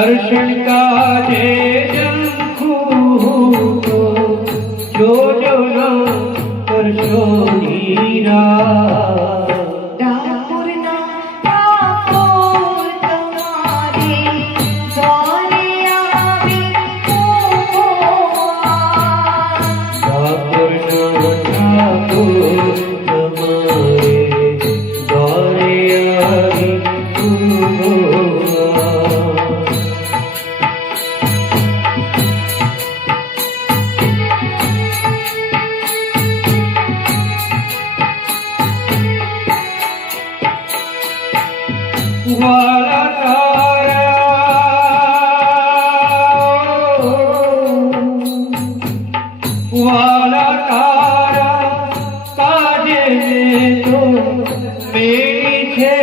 दर्शन काजे जंखू तो जो जो न करशो नीरा वाला तारा वाला तारा काजे तो मेरी छे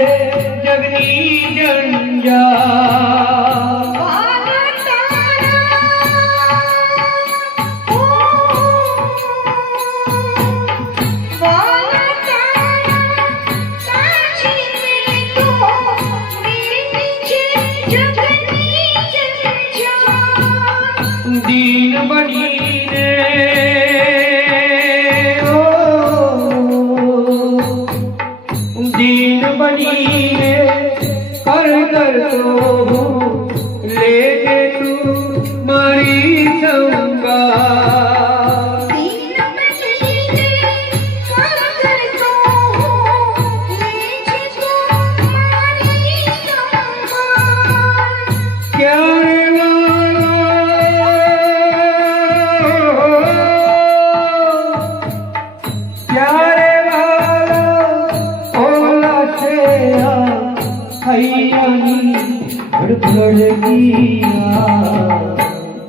जगनी जंजा दीन बनीने दीन बनीने कर कर तो ले दे तू मारी संगा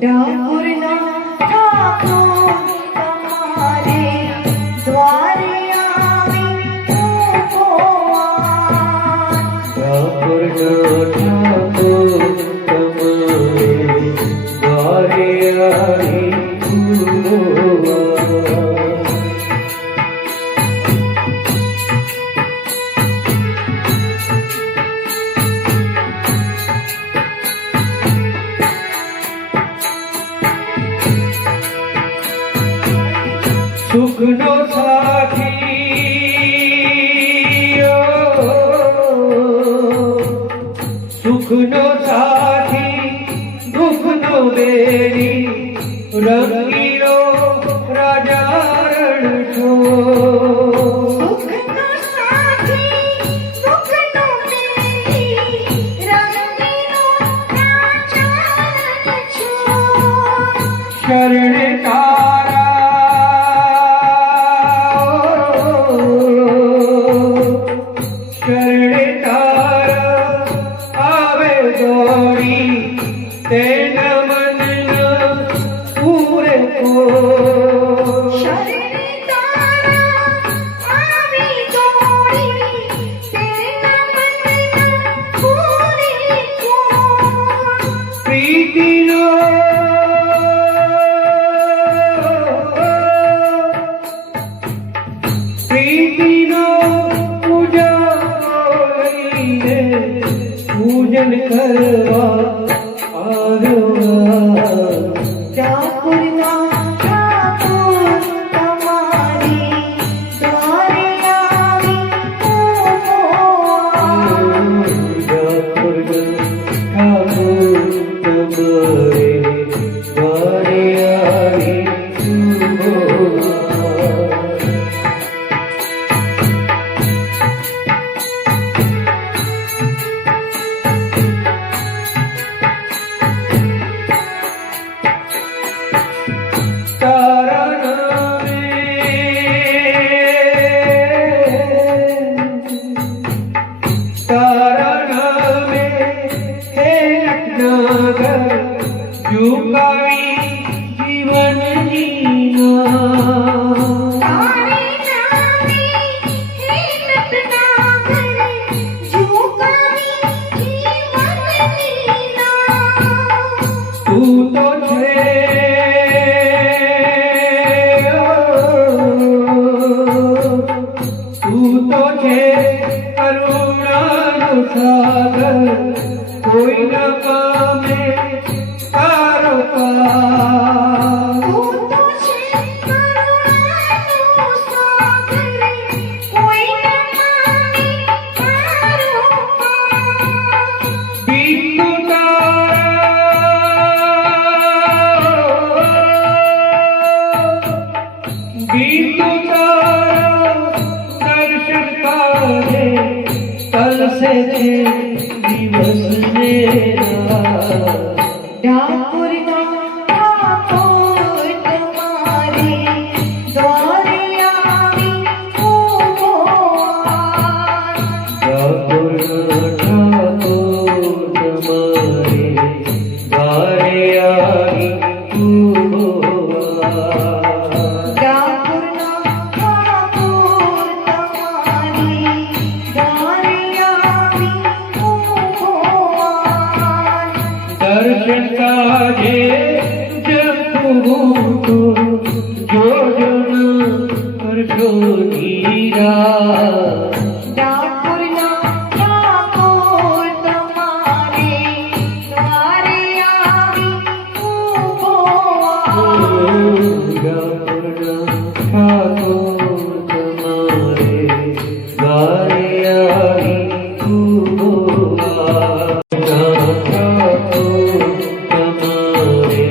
ठाकुरना ठाकुर तुम्हारे द्वारे आवे ठाकुर तुम्हारे द्वारे आवे सुखनो साथी सुखनो साथी दुखनो बेरी रंगीलो राजा रण छो सुखनो साथी दुखनो बेरी रंगीलो राजा रण छो शरण तारा शरण तारा आवे दौड़ी तेना मन न पूरे को शरण तारा आवे दौड़ी तेना मन न पूरे को प्रीति नो प्रीति नो पूजन करवा ठाकुरना ठाकुर तुम्हारे द्वारे आवे ठाकुर तुम्हारे द्वारे आवे तारा नामे हे नगर जुगाई जीवन जीना तारे नामे हे नगर जुगाई जीवन जीना तू तो छे तू तो छे करुणा सागर કોઈ ન પામે તારો પાર. તું તો છે કરુણાનો સાગર, કોઈ ન પામે તારો પાર. બીતું તારા દર્શન તારે તલસે છે દિવસ ને રાત. ડાકોરના ઠાકોર તમારે દ્વારે આવી ઊભો આર. ઠાકોર તમારે દ્વારે આવી ઊભો આર. ડાકોરના ઠાકોર તમારે દ્વારે આવી ઊભો આર. દર્શન કાજે જપવું તો જોજો ન કરશો ધીરા. ડાકોરના ઠાકોર તમારે દ્વારે આવી ઊભો આર. ઠાકોર તમારે દ્વારે આવી ઊભો આર. ઠાકોર તમારે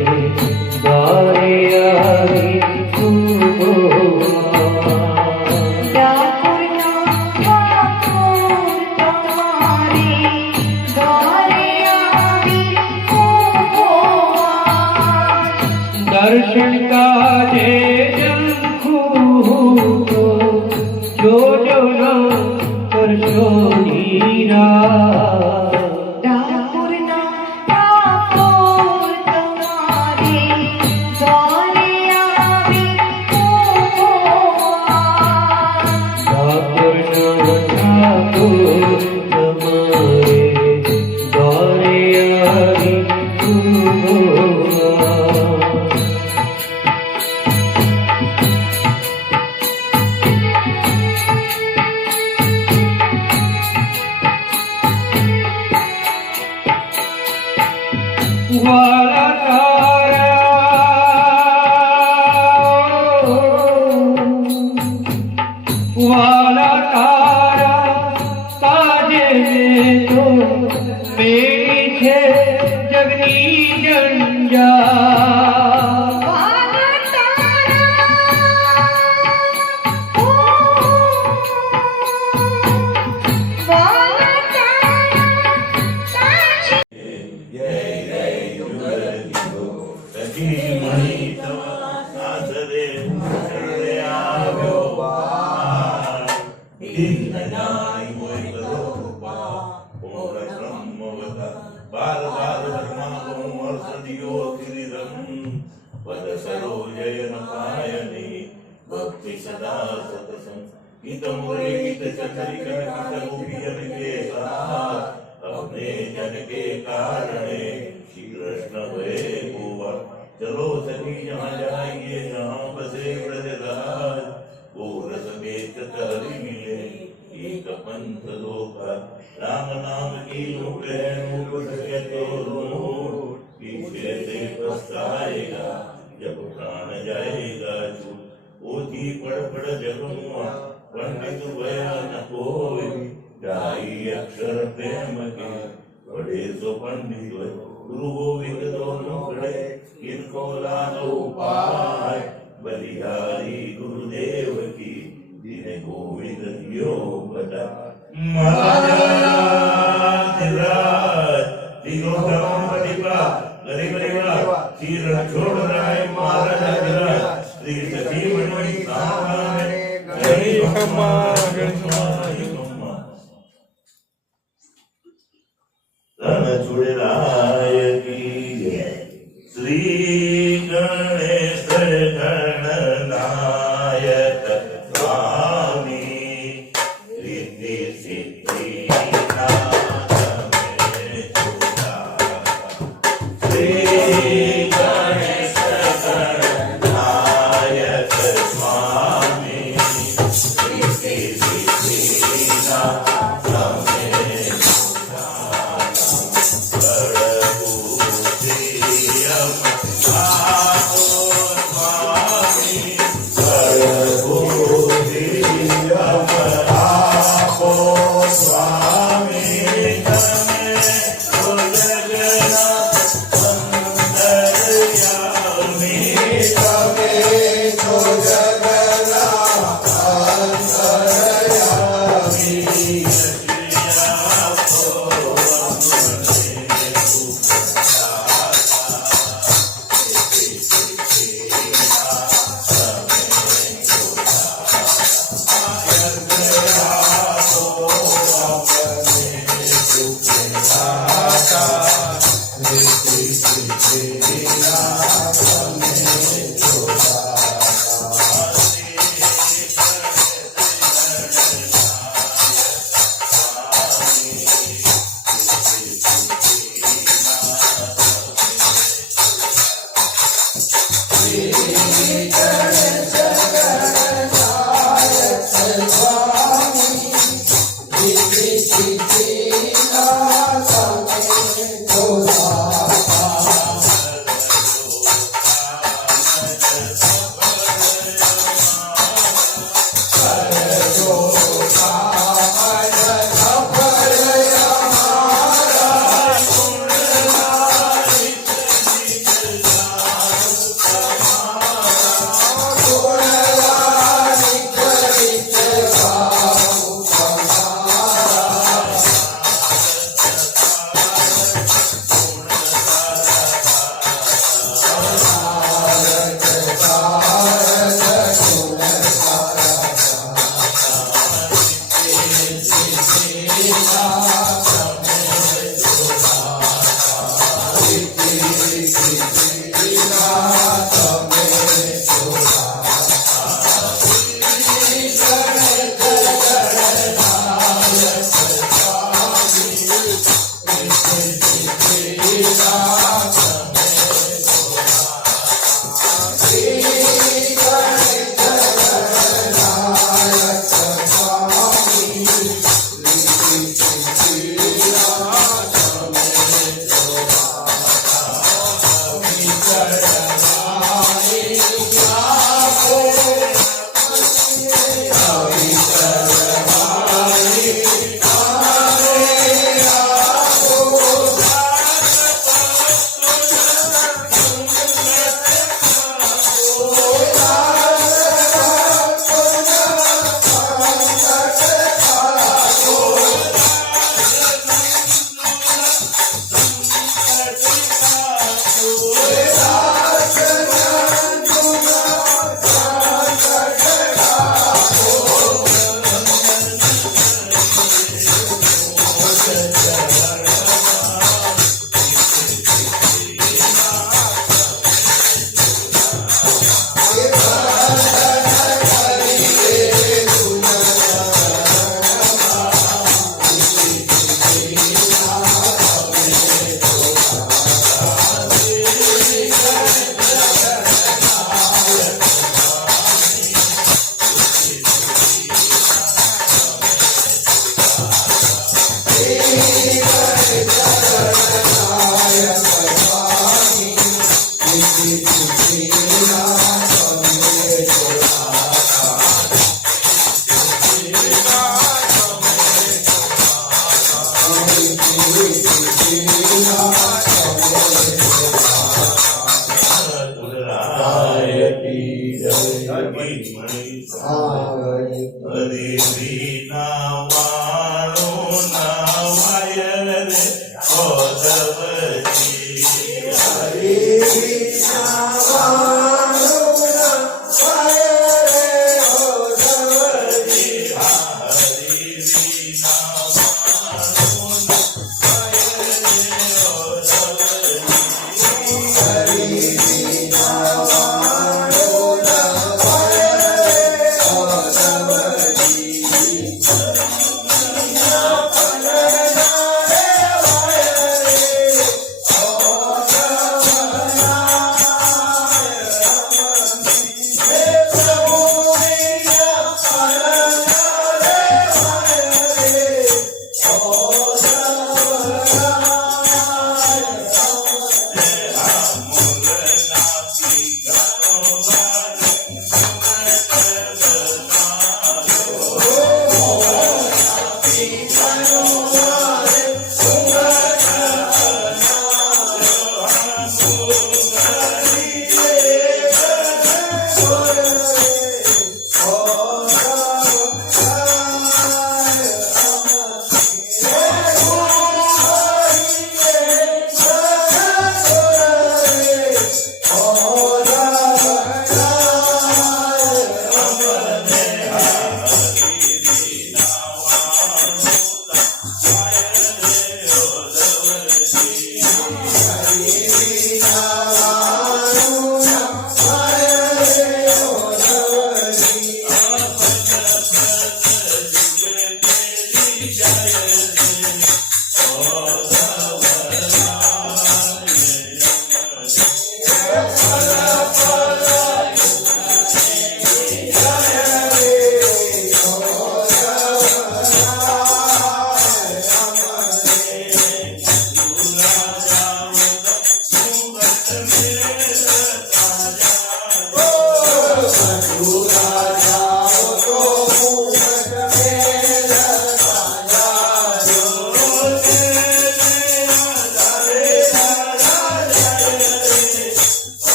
દ્વારે આવી ઊભો આર. ડાકોરના ઠાકોર તમારે દ્વારે આવી ઊભો આર. દર્શન કાજે જંખું તો જોજો ન કરશો ધીરા. ડાકોરના ઠાકોર તમારે દ્વારે આવી ઊભો આર. ઠાકોરના ઠાકોર તમારે દ્વારે આવી ઊભો આર. વાલા તારા તાજે તો મેરી છે જગની જંજા. વાલા તારા ઓ વાલા તારા તાજી ભક્તિ સદા સતસંગ ગીત મુરલી ગીત ચચરી કર ગીત ગોપી જન કે સાથ अपने जन के कारणे श्री कृष्ण हुए गोवा. चलो सखी जहाँ जाएंगे जहाँ बसे ब्रजराज वो रस में कतरी मिले एक पंथ लोका. राम नाम की लूट है मूक सके तो लूट पीछे से पछताएगा जब प्राण जाएगा छूट. ओती पड़ जग मुआ पंडित भया न कोई ढाई अक्षर प्रेम के बड़े सो पंडित गुरु गोविंद दोनों खड़े इनको लानो उपाय. बलिहारी गुरुदेव की जिन्हें गोविंद दियो बता. महाराज तीनों ग्राम पटिपा गरीब चीर छोड़ रहा है महाराज. श्री सखी मंडली सामने जय खम्मा जय खम्मा रणचूड़राय की जय. श्री गणेश गणनायक स्वामी रिद्धि सिद्धि नाथ में छुटा. श्री गणेश गणनायक स्वामी रिद्धि सिद्धि नाथ में छुटा. સ્વામી તમે તો જગના અંતર્યામી તમે તો જગના અંતર્યામી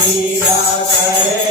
मीरा करे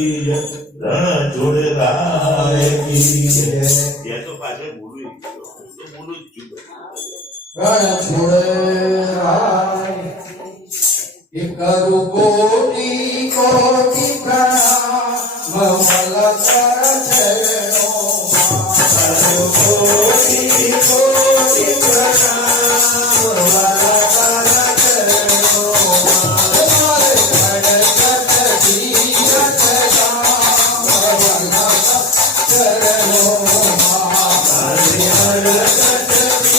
કી જય રણ જોડરાય કી જય ત્યાં તો પાછળ બોલવું તો બોલું જ છું રણ છોડે રાય કરું કોટી કોટી પ્રણામ મમલ ચરણો કરું કોટી કોટી પ્રણામ મમલ ચરણો મારે ગણગત ધીરથ રામ મમલ ચરણો મારે ગણગત ધીરથ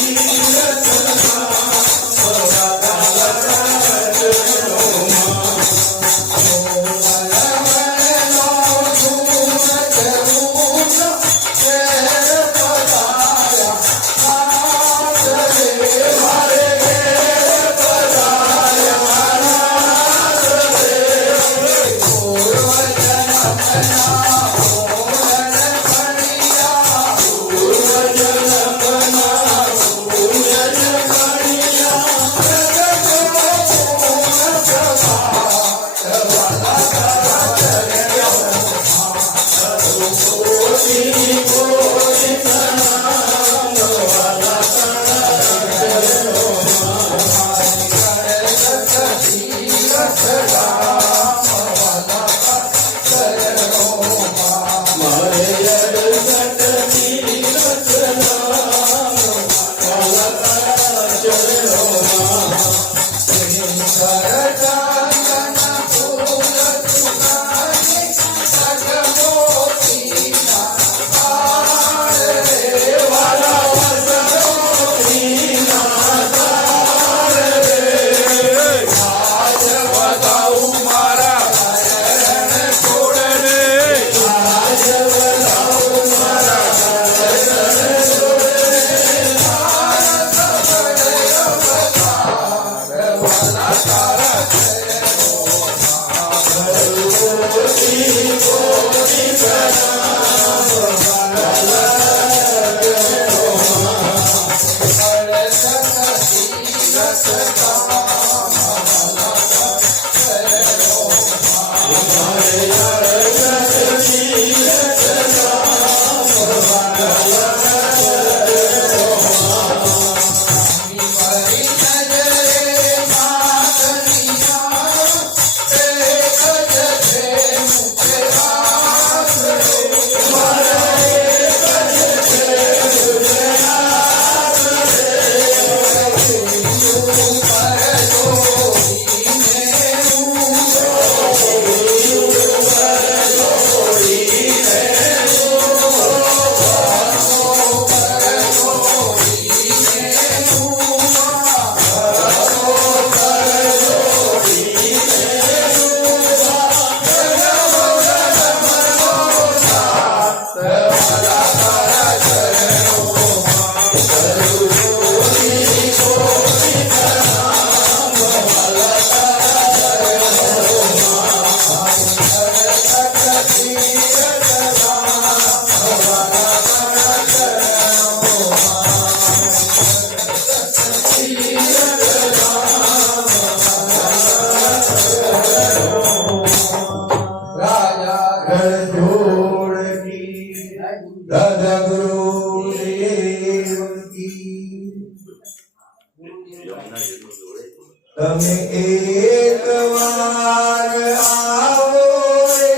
તમે એક વાર આવો રે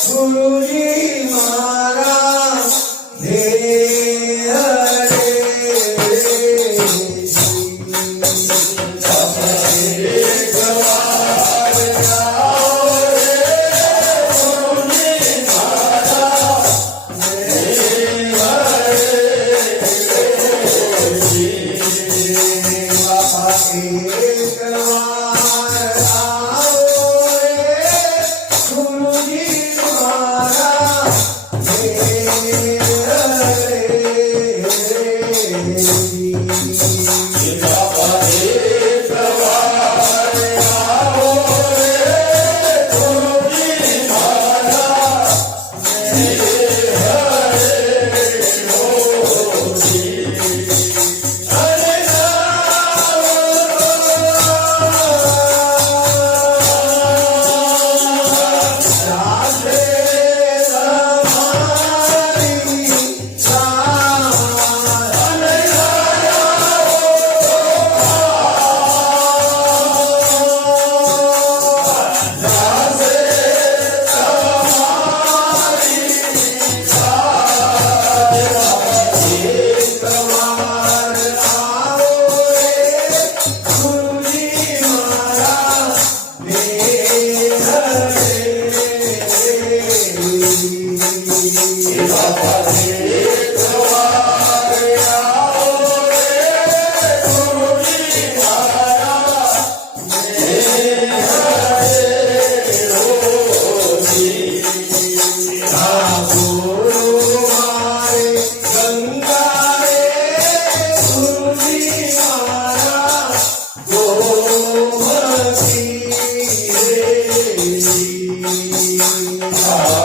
ગુરુજી મારા દેહ રે તમે એક વાર આવો રે ગુરુજી મારા દેહ રે બાપા એક વાર આવો રે ગુરુજી મારા દેહ રે બાપા એક વાર આવો રે ગુરુજી મારા દેહ રે Yeah.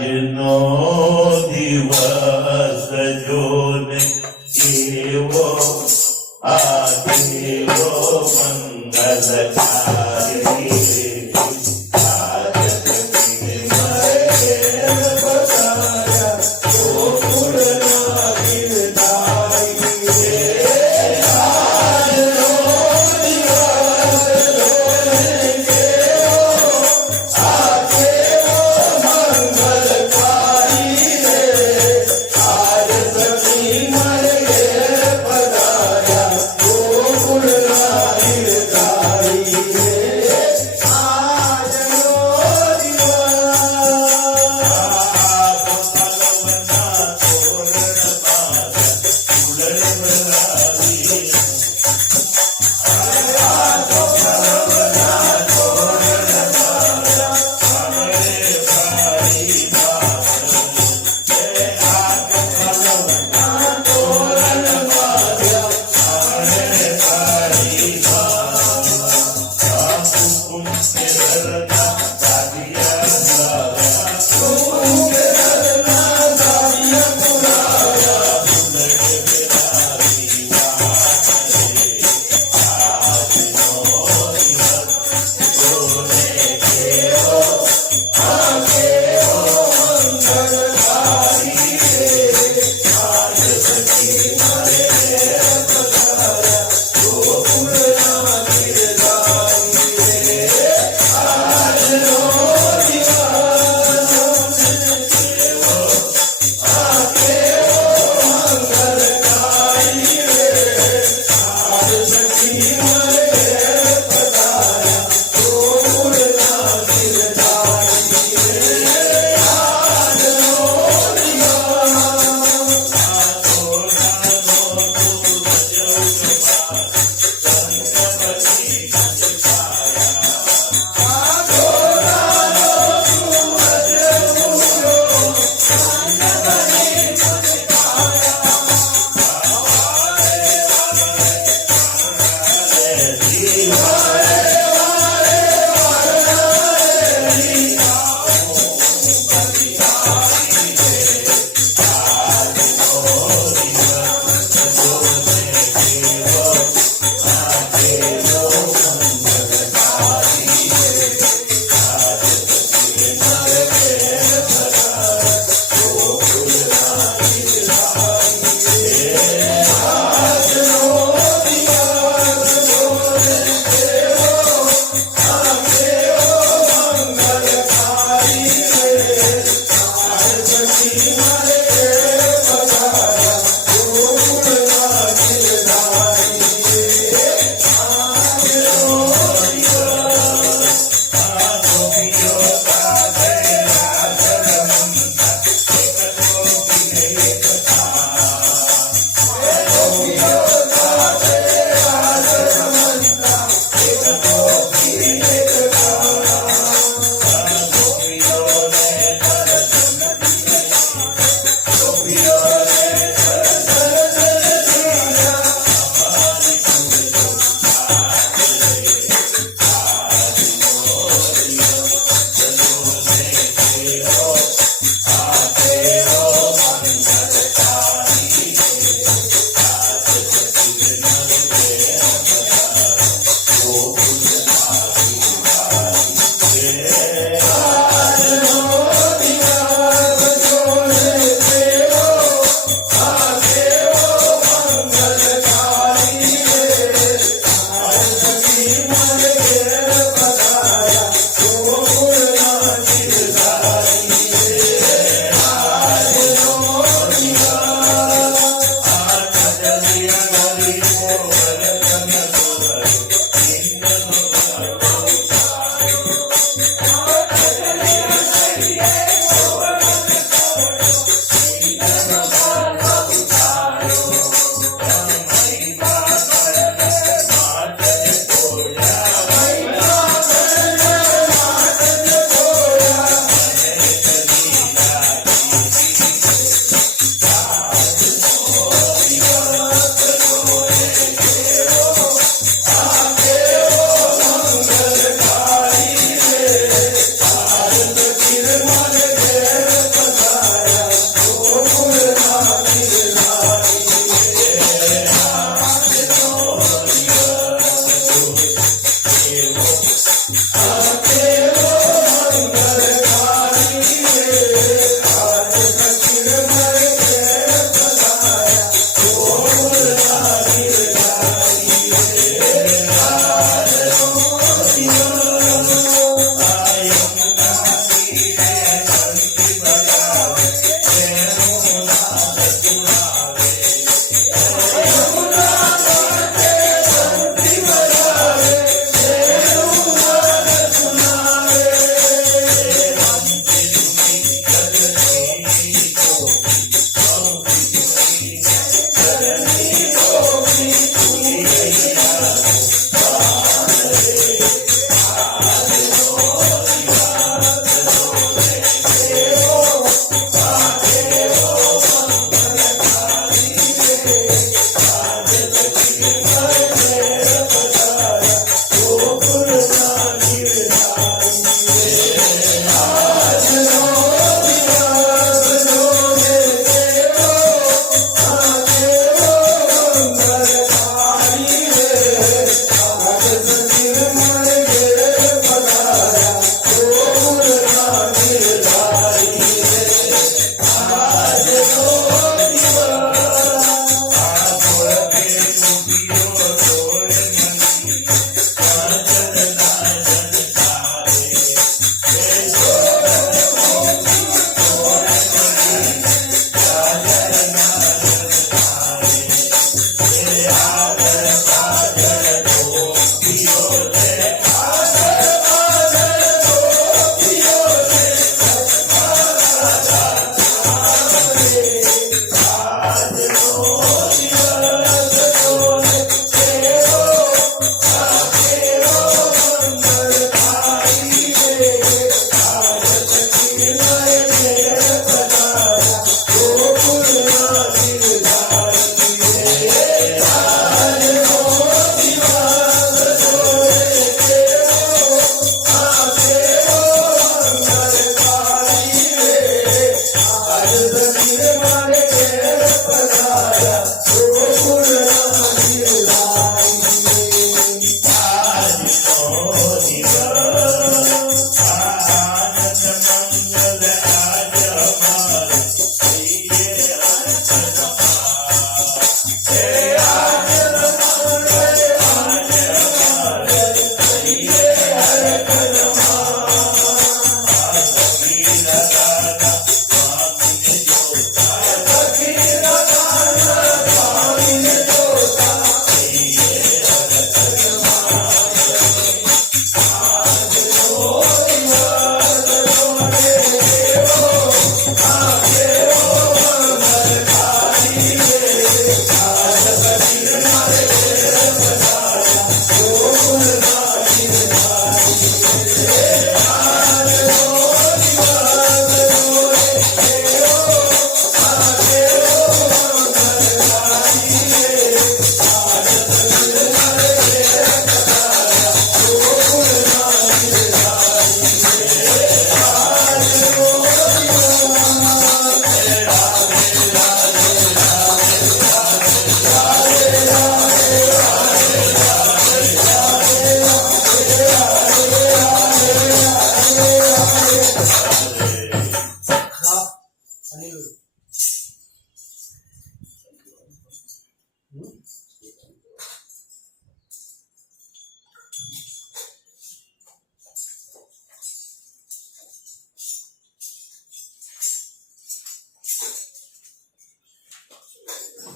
આજનો દિવસ જોને એવો આ દેવો મંગલકારી મંગલકારી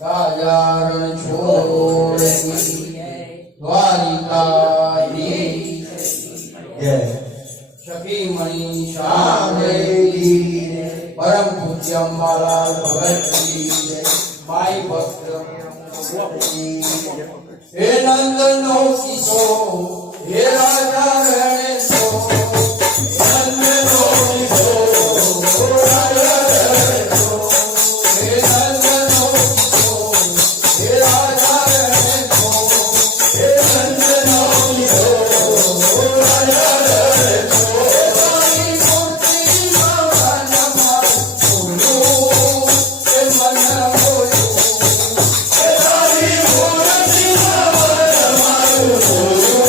રાજારણ છોડી દ્વારિકાધીશ જય સખી મણી સાંભળેલી પરમ પૂજ્ય અંબાલાલ ભગતજી જય માઈ ભક્ત હે નંદનો કિશોર હે રાજા રણેશો નંદનો કિશોર રાજા રણેશો હે નંદનો કિશોર હે રાજા રણેશો હે નંદનો કિશોર રાજા રણેશો તારી મૂર્તિમાં વનમાં બોલું હે મન બોલું હે તારી મૂર્તિમાં વનમાં બોલું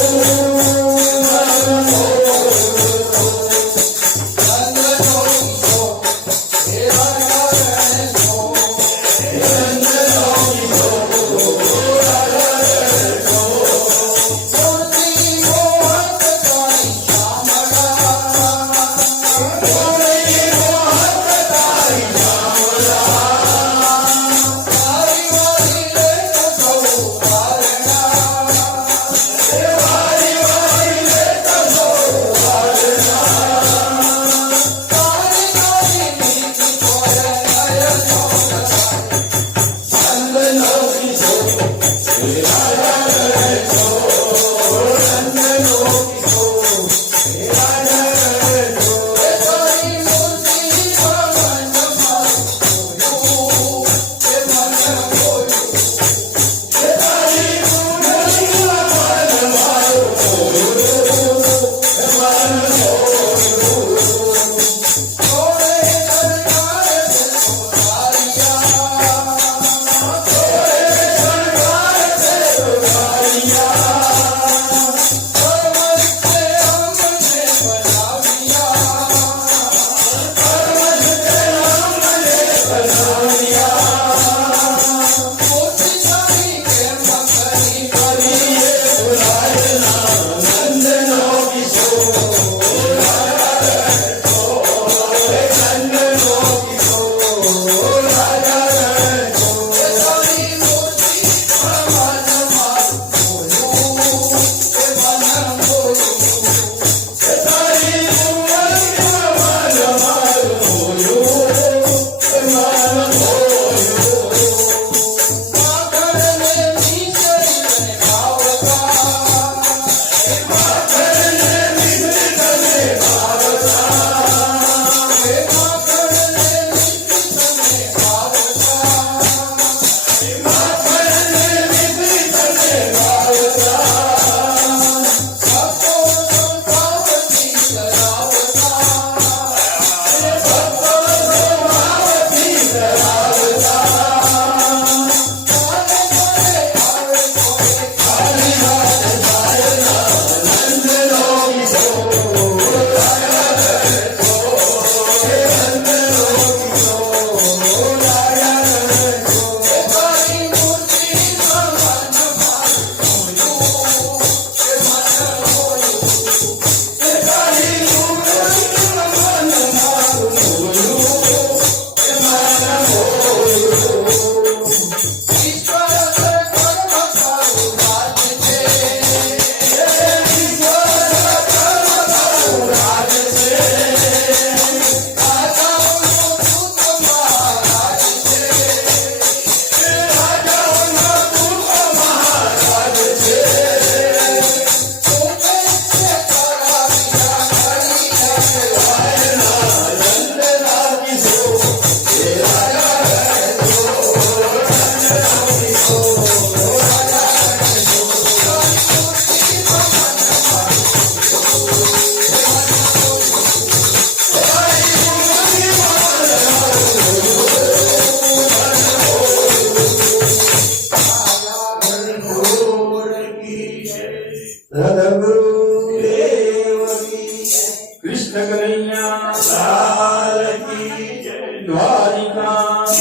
द्वारिकाधीश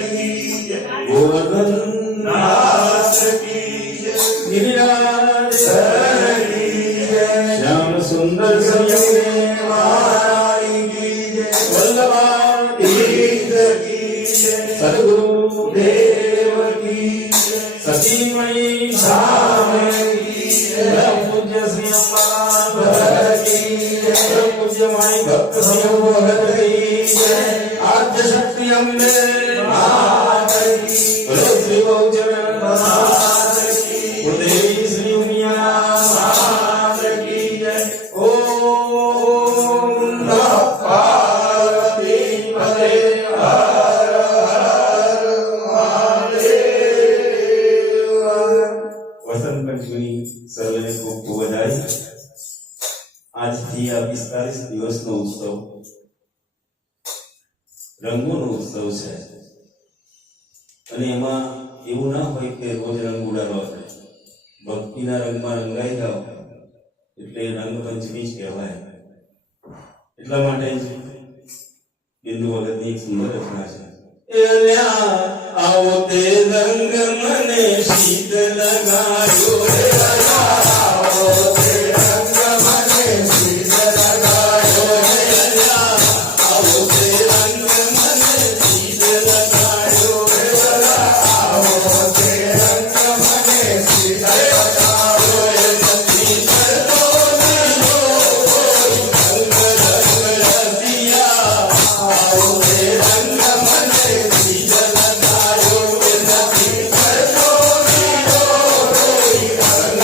की जय, गोवर्धन नाथ की जय, गिरिराज की जय, श्याम सुंदर संयमी महारानी की जय, वल्लभाधीश की जय, सद्गुरु देव की जय, सती मई धाम की जय, परम पूज्य श्री अम्बाला की जय, परम पूज्य माई भक्त संयोग की जय, आद्य शक्ति अम्बे मात की, बोलो श्री बहुचरण मात की, कुलदेवी श्री उमिया मात की जय। ओम नमः पार्वती पते हर हर महादेव। वसंत पंचमी સર્વેને ખૂબ ખૂબ વધાઈ। આજથી આ 45 દિવસનો ઉત્સવ રંગોનો ઉત્સવ છે અને એમાં એવું ના હોય કે રોજ રંગ ઉડાડવા પડે। ભક્તિના રંગમાં રંગાઈ જાઓ એટલે રંગ પંચમી જ કહેવાય। એટલા માટે જ બિંદુ વગરની એક સુંદર રચના છે। એલ્યા આવો તે રંગ મને શીત લગાયો રે આવો તે રંગ મને શીત લગાયો રે એલ્યા આવો તે રંગ મને શીત લગાયો રે આવો તે રંગ મને શીત લગાયો રે નથી કરતો નીલો કોઈ રંગ રસિયા આવો તે રંગ મને શીત લગાયો રે નથી કરતો નીલો કોઈ રંગ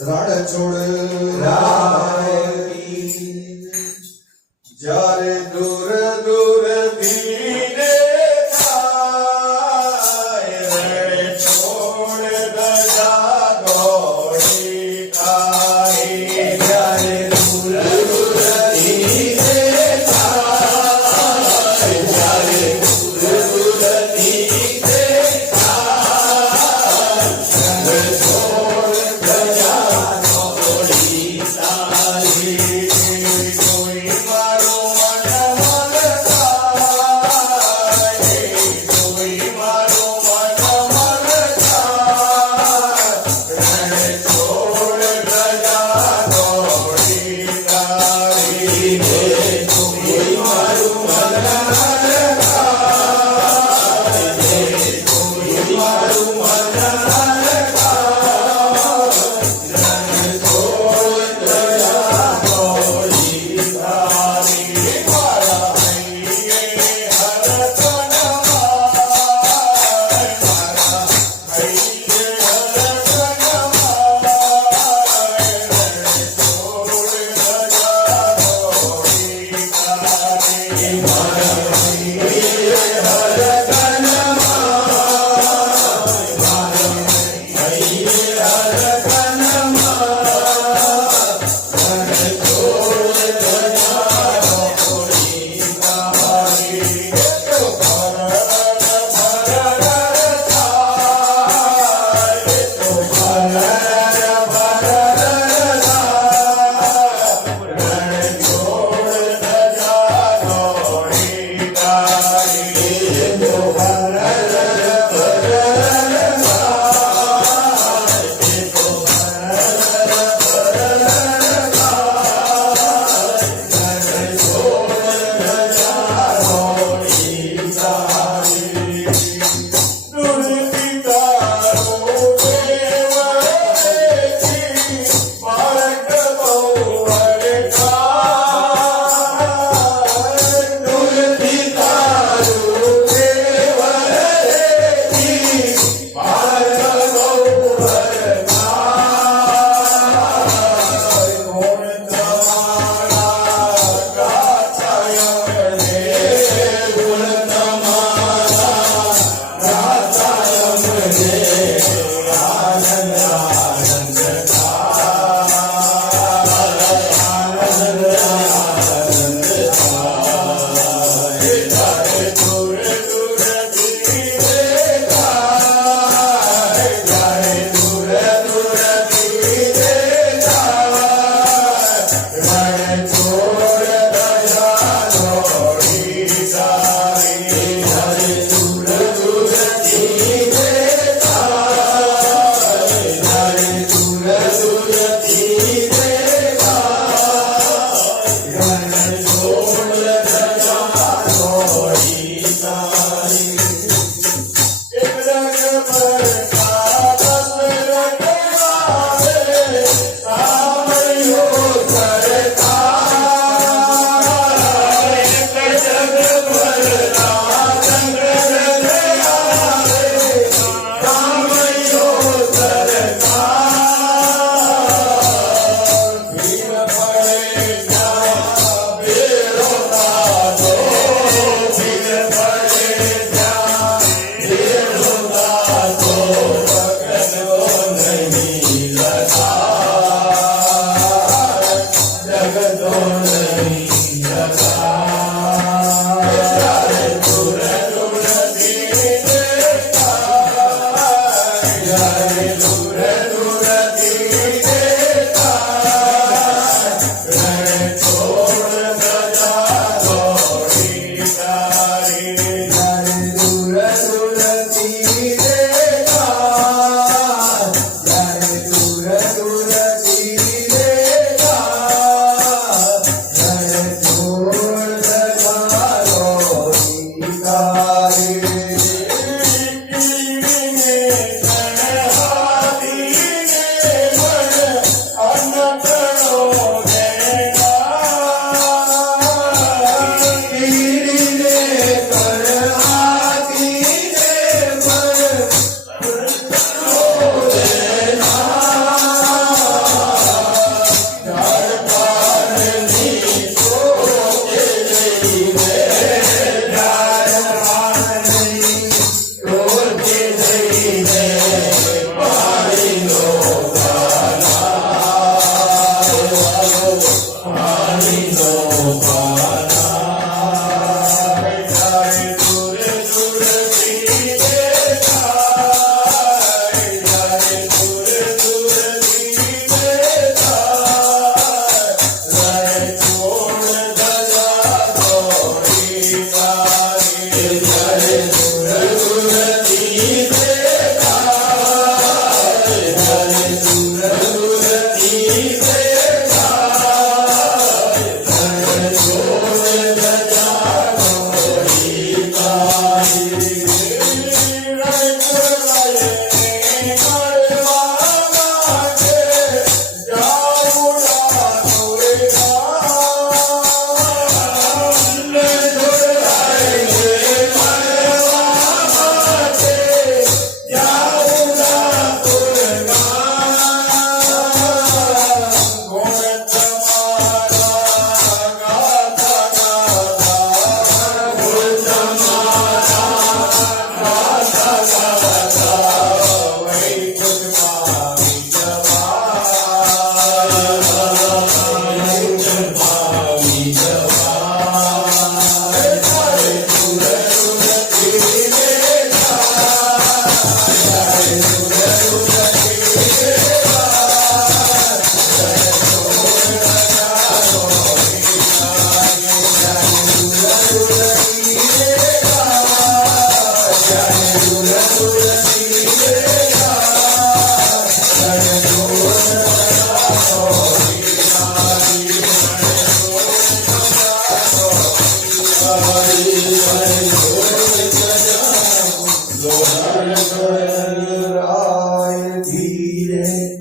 રણ છોડ રાય જ્યારે દૂર દૂર થી દેખાય રણ છોડ ગજા દોડી થાય જ્યારે દૂર દૂર થી દેખાય જ્યારે દૂર દૂર થી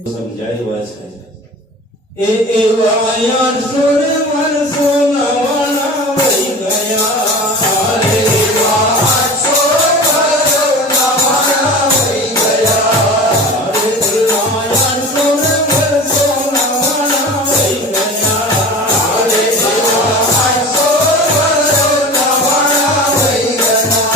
સમજાય છે એ એવા યાર સુર વર્ષો નવાણા વહી ગયા રે એવા સુર વર્ષો નવાણા વહી ગયા રે એવા યાર સુર વર્ષો નવાણા વહી ગયા રે એવા સુર વર્ષો નવાણા વહી ગયા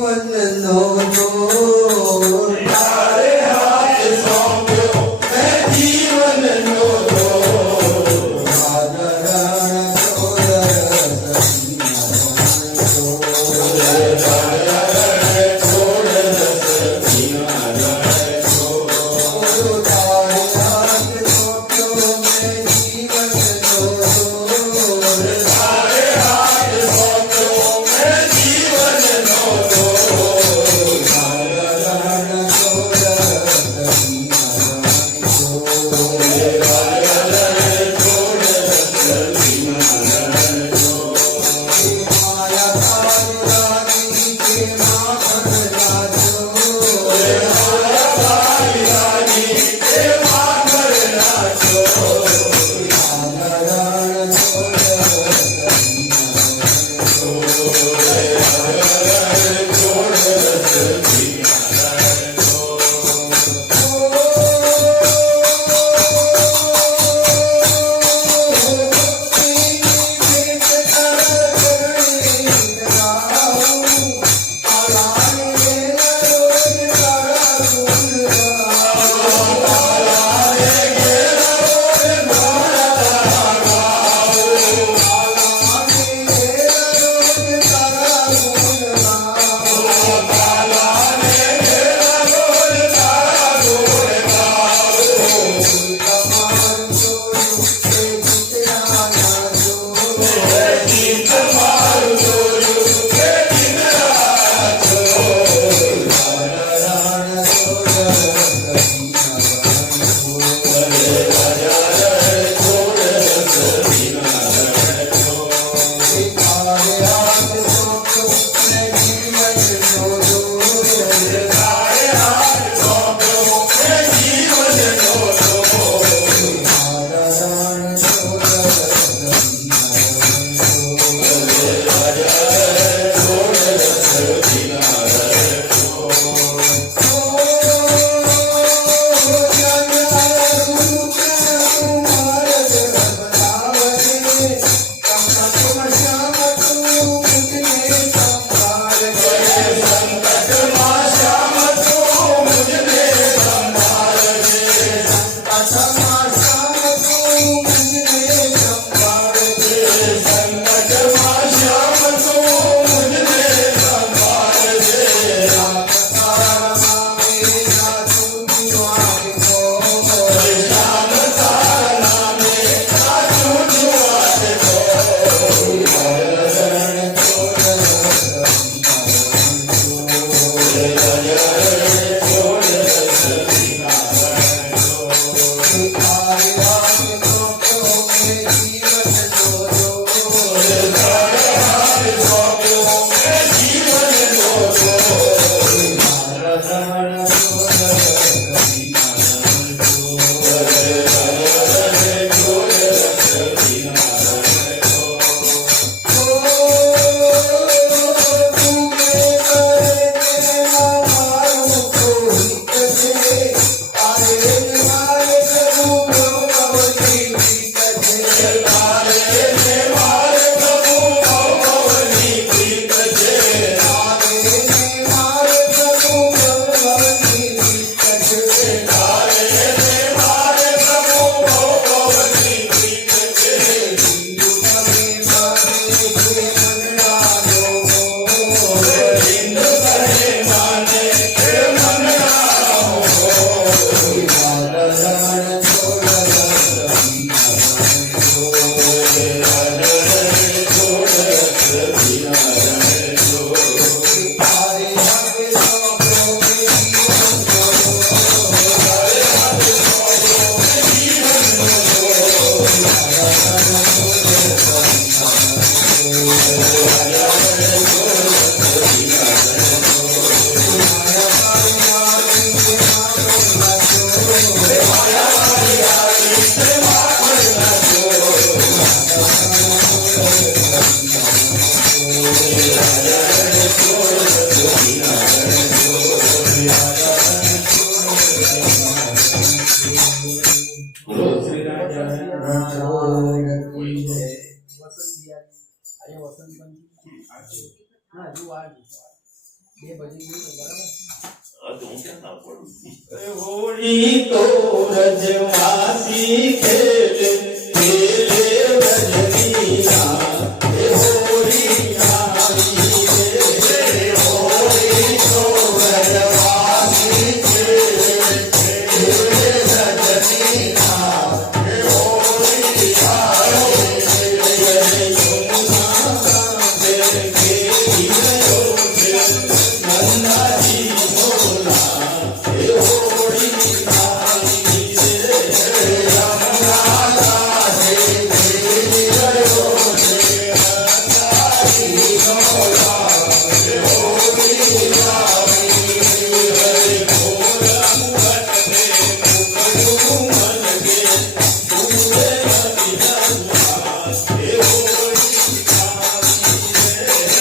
જીવનનો દોર તારે હાથ સોંપ્યો મેં જીવનનો દોર રાજા આ તો હું ક્યાં ના પડું હોળી તો રજવાસી ખેલે ખેલે રજનીના હે હોળી આવી રે હોળી તો રજવાસી ખેલે ખેલે રજનીના હે હોળી આવી રે યમુના કાંઠે ખેલી રહ્યો છે નંદાજી મોલા હે હોળી આવી રે યમુના કાંઠે ખેલી રહ્યો છે નંદાજી મોલા હે હોળી આવી રે ઘોરા મુગટને મુકડું મનગે તુરે અતિરંગા હે હોળી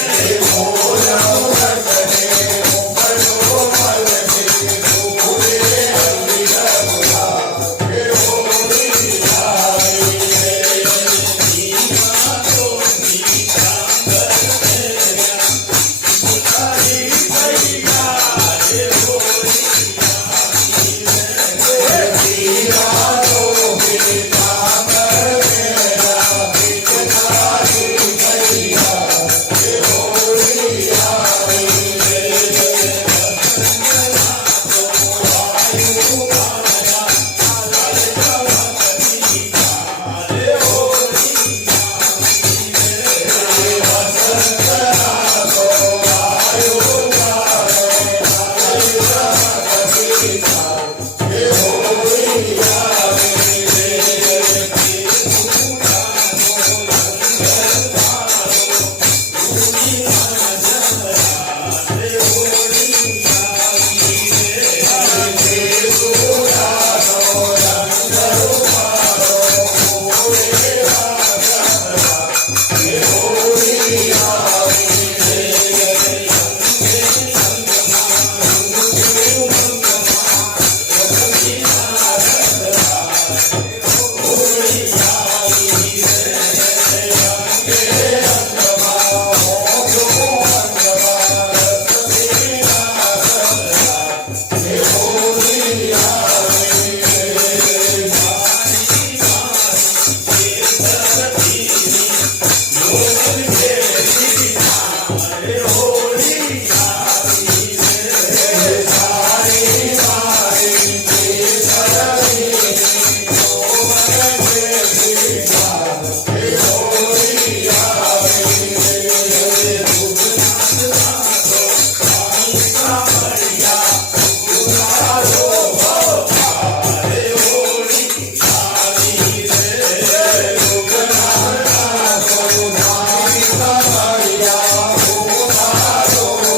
હે ઘોરા મુગટને મુકડું મનગે તુરે અતિરંગા હે હોળી આવી રે નીમા તો નીકાંબર મેરા મુકારી ભૈયા હે હોળી આવી રે નીમા તો નીકાંબર મેરા મુકારી ભૈયા હે હોળી આવી રે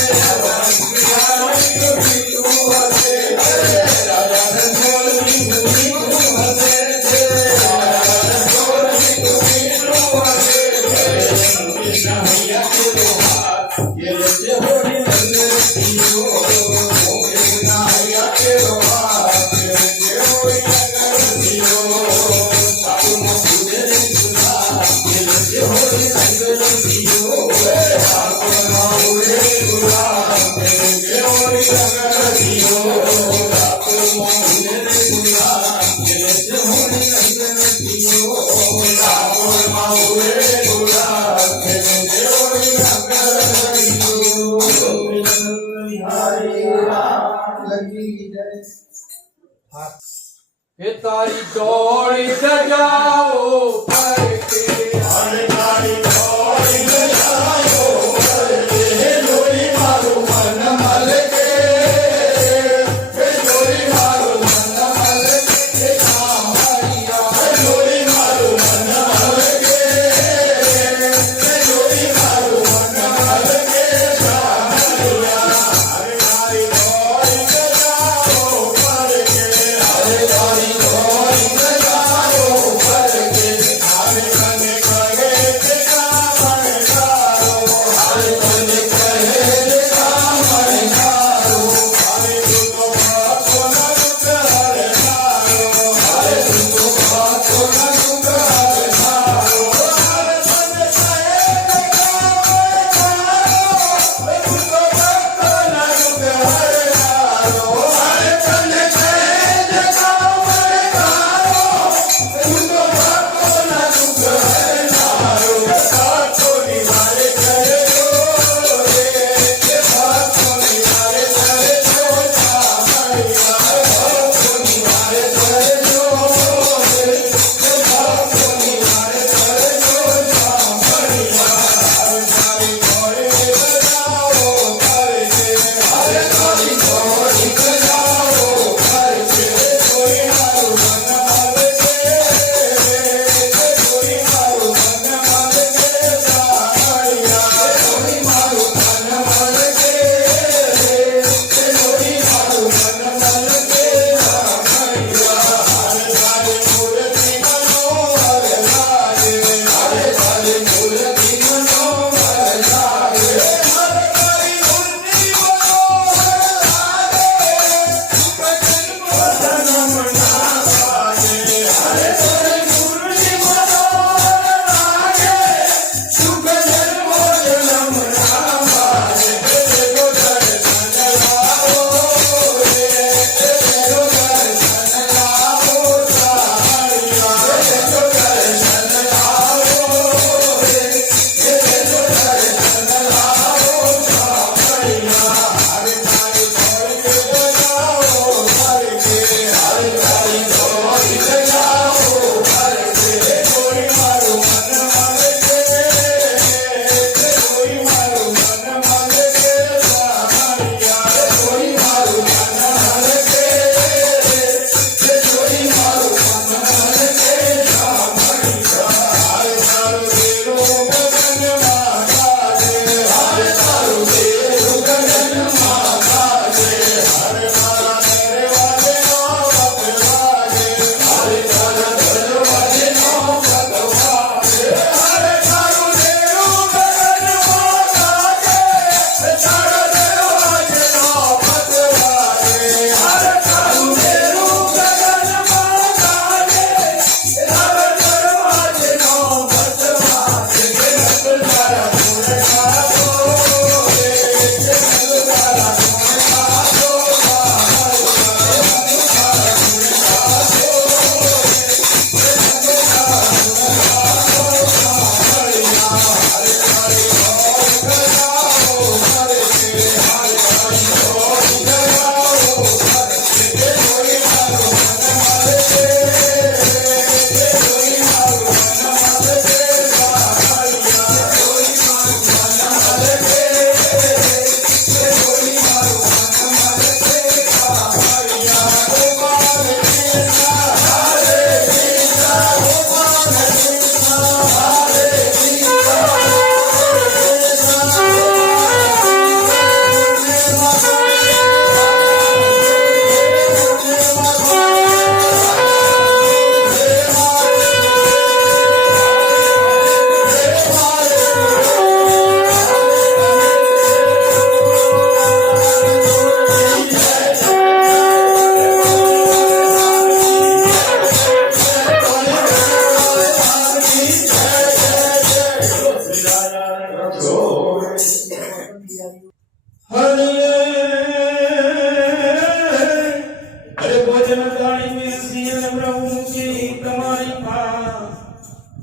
Hare એ તારી દોડી સજાઓ ફરકે અરે તારી દોડી સજાઓ ફરકે જોડી મારું મન મલકે જોડી મારું મન મલકે કામરિયા જોડી મારું મન મલકે જોડી મારું મન મલકે કામરિયા અરે તારી દોડી સજાઓ ફરકે અરે તારી દોડી સજાઓ ફરકે આવે મને કહે તે કામણકારો આવે મને કહે તે કામણકારો આવે તું તો બાપો ના દુઃખ હરનારો આવે તું તો બાપો ના દુઃખ હરનારો આવે મને કહે તે કામણકારો તું તો બાપો ના દુઃખ હરનારો આવે મને કહે તે કામણકારો તું તો બાપો ના દુઃખ હરનારો બાપોની મારે કરજો રે કે બાપોની મારે કરજો કામરિયા બાપોની મારે કરજો રે કે બાપોની મારે કરજો કામરિયા હવે તારી દોડી સજાઓ ફરકે હવે તારી દોડી સજાઓ ફરકે જોઈ મારું મન મલકે જોઈ મારું મન મલકે કામરિયા જોઈ મારું મન મલકે જોઈ મારું મન મલકે કામરિયા અરે તારી મૂર્તિ મનોહર લાગે અરે તારી મૂર્તિ મનોહર લાગે અરે તારી મૂર્તિ મનોહર લાગે સુખ જન્મ જન્મ ના પામે તેરો દર્શન લાવો રે તેરો દર્શન લાવો કામરિયા તેરો દર્શન લાવો રે તેરો દર્શન લાવો કામરિયા અરે તારી દોડી સજાઓ ફરકે અરે તારી દોડી સજાઓ ફરકે જોઈ મારું મન મલકે જોઈ મારું મન મલકે કામરિયા જોઈ મારું મન મલકે જોઈ મારું મન મલકે કામરિયા અરે તારું દેરું ગગનમાં ગાજે અરે તારું દેરું ગગનમાં ગાજે અરે તારા દરવાજે નો પગવાજે અરે તારા દરવાજે નો પગવાજે અરે તારું દેરું ગગનમાં ગાજે તારા દરવાજે નો પગવાજે અરે તારું દેરું ગગનમાં ગાજે તારા દરવાજે નો પગવાજે કે નગરા પૂરણા બોલે કે નગરા પૂરણા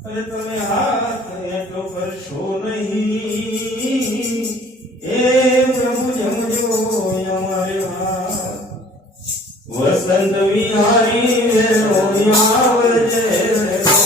અરે તમે હાથ એટલો કરશો નહીં એ પ્રભુ જમજો અમારે હાથ વસંત વિહારી વેલો આવજે લો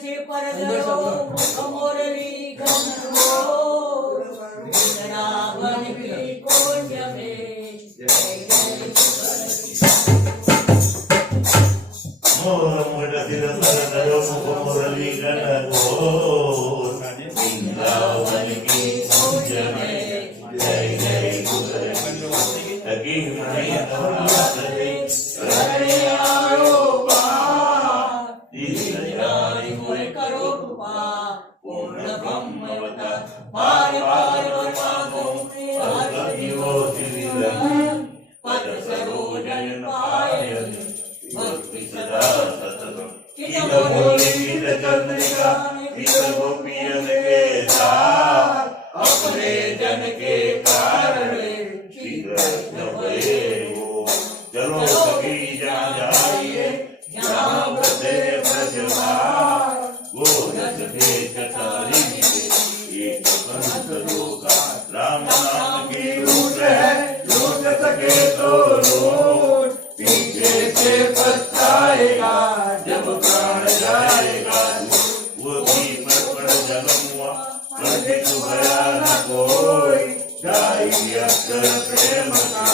પછી પરગરો મુખ મોરલી ગંગો વિંદના બન કી કુંજ મે જય જય મોર મુરલી પરગરો મુખ મોરલી ગંગો વૃંદાવન કી કુંજ મે જય જય તકી મણી નવરાત્રે રણે આયો પાર દીનદયાળી મોરે કરો કૃપા પૂર્ણ બ્રહ્મવતા પાર પાર વરમાગો હરિયો ત્રિવિધ પદ સરોજન પાય ભક્તિ સદા સતત કિત બોલે કિત ચંદ્રિકા કિત ગોપિયન के साथ अपने जन के कारण श्री कृष्ण भये हो चलो सखी जा जाइए जहाँ बसे ब्रजवार वो रस भेष तारी एक पंथ का राम नाम की लूट है लूट सके तो लूट पीछे से पछताएगा जब प्राण जाएगा वो दीपक पर जन्म हुआ पंडित भया न कोई गाई अक्षर प्रेम का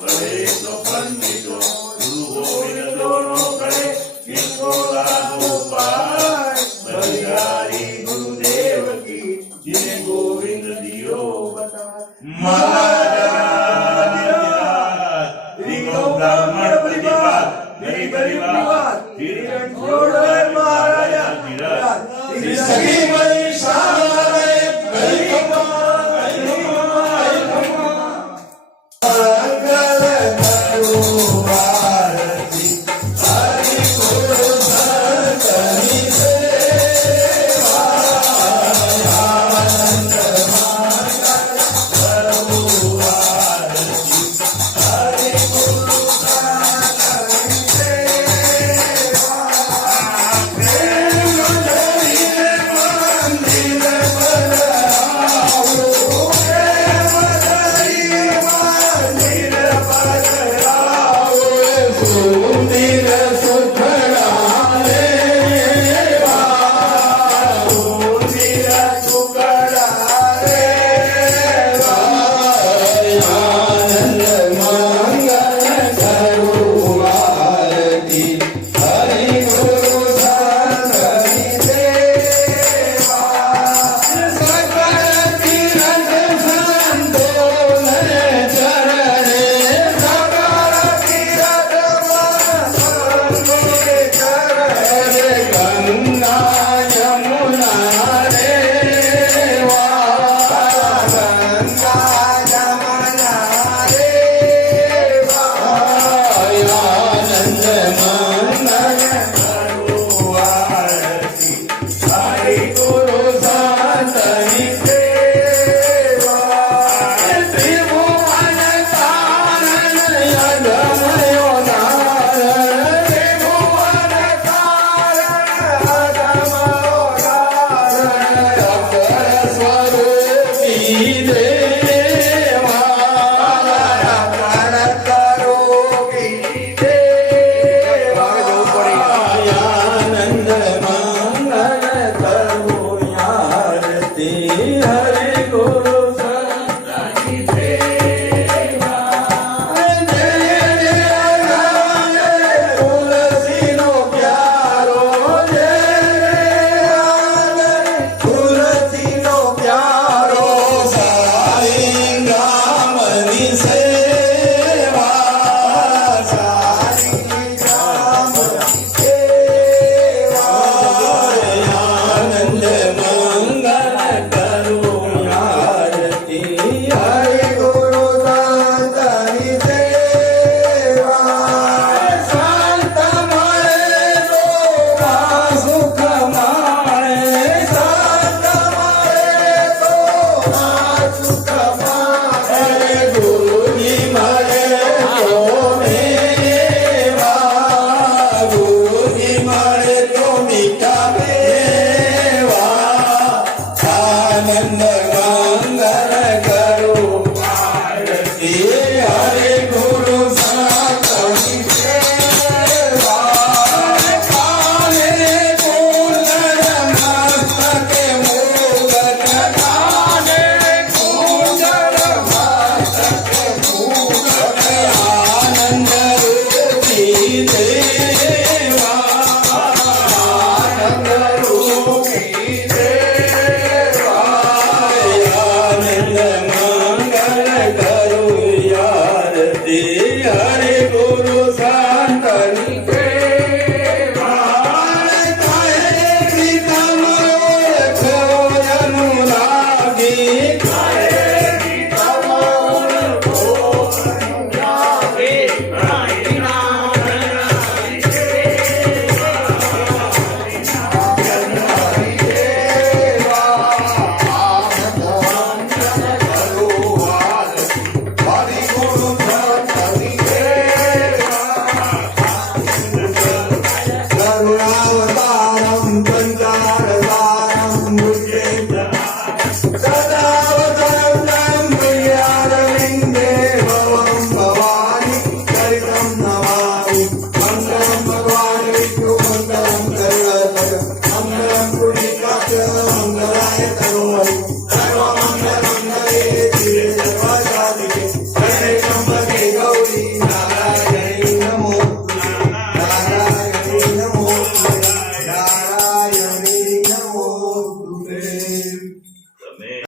बड़े तो पंडितो गुरु गोविंद दोनों खड़े किसको लागू पाए बलिहारी गुरुदेव की जिन्हें गोविंद दियो महाराज ब्राह्मण प्रतिपाद गरीब परिवार महाराजा सखी